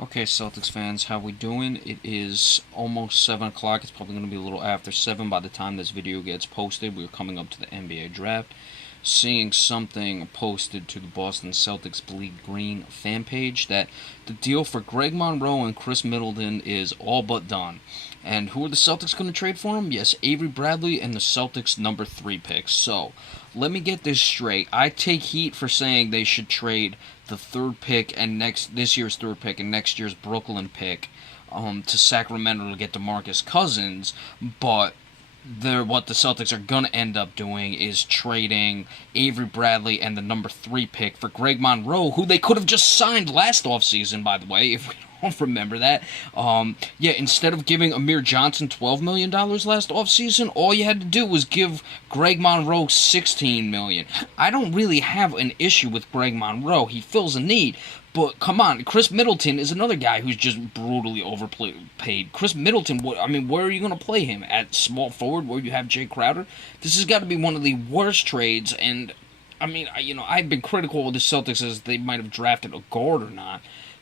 Okay, Celtics fans, how we doing? It is almost 7 o'clock. It's probably going to be a little after 7 by the time this video gets posted. We're coming up to the NBA draft. Seeing something posted to the Boston Celtics Bleed Green fan page that the deal for Greg Monroe and Kris Middleton is all but done. And who are the Celtics going to trade for him? Yes, Avery Bradley and the Celtics number 3 picks. So, let me get this straight. I take heat for saying they should trade the third pick and this year's third pick and next year's Brooklyn pick to Sacramento to get DeMarcus Cousins, but what the Celtics are going to end up doing is trading Avery Bradley and the number 3 pick for Greg Monroe, who they could have just signed last offseason, by the way, if we don't remember that. Instead of giving Amir Johnson $12 million last offseason, all you had to do was give Greg Monroe $16 million. I don't really have an issue with Greg Monroe. He fills a need. But come on, Kris Middleton is another guy who's just brutally overpaid. Kris Middleton, where are you going to play him? At small forward where you have Jay Crowder? This has got to be one of the worst trades. And, I've been critical of the Celtics as they might have drafted a guard or not.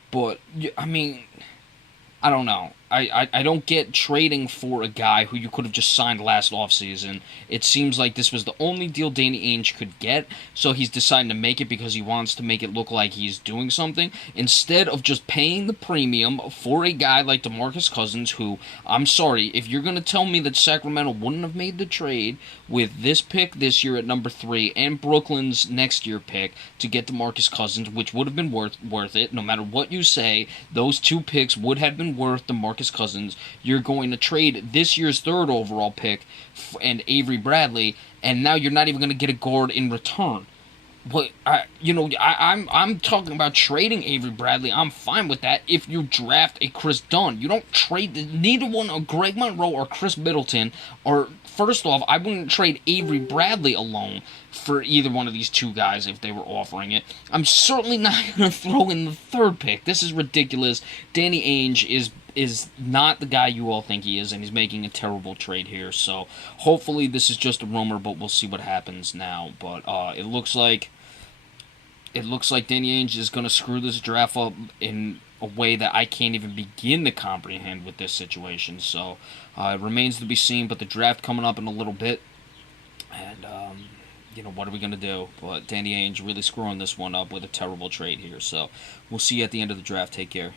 But, I don't know. I don't get trading for a guy who you could have just signed last offseason. It seems like this was the only deal Danny Ainge could get, so he's deciding to make it because he wants to make it look like he's doing something, instead of just paying the premium for a guy like DeMarcus Cousins, who, I'm sorry, if you're going to tell me that Sacramento wouldn't have made the trade with this pick this year at number 3 and Brooklyn's next year pick to get DeMarcus Cousins, which would have been worth it, no matter what you say, those 2 picks would have been worth DeMarcus Cousins. You're going to trade this year's 3rd overall pick and Avery Bradley, and now you're not even going to get a guard in return. But I'm talking about trading Avery Bradley. I'm fine with that if you draft a Kris Dunn. You don't trade neither one of Greg Monroe or Kris Middleton. Or first off, I wouldn't trade Avery Bradley alone for either one of these 2 guys if they were offering it. I'm certainly not going to throw in the 3rd pick. This is ridiculous. Danny Ainge is not the guy you all think he is, and he's making a terrible trade here. So hopefully this is just a rumor, but we'll see what happens now. But it looks like Danny Ainge is going to screw this draft up in a way that I can't even begin to comprehend with this situation. So it remains to be seen, but the draft coming up in a little bit, and what are we going to do? But Danny Ainge really screwing this one up with a terrible trade here. So we'll see you at the end of the draft. Take care.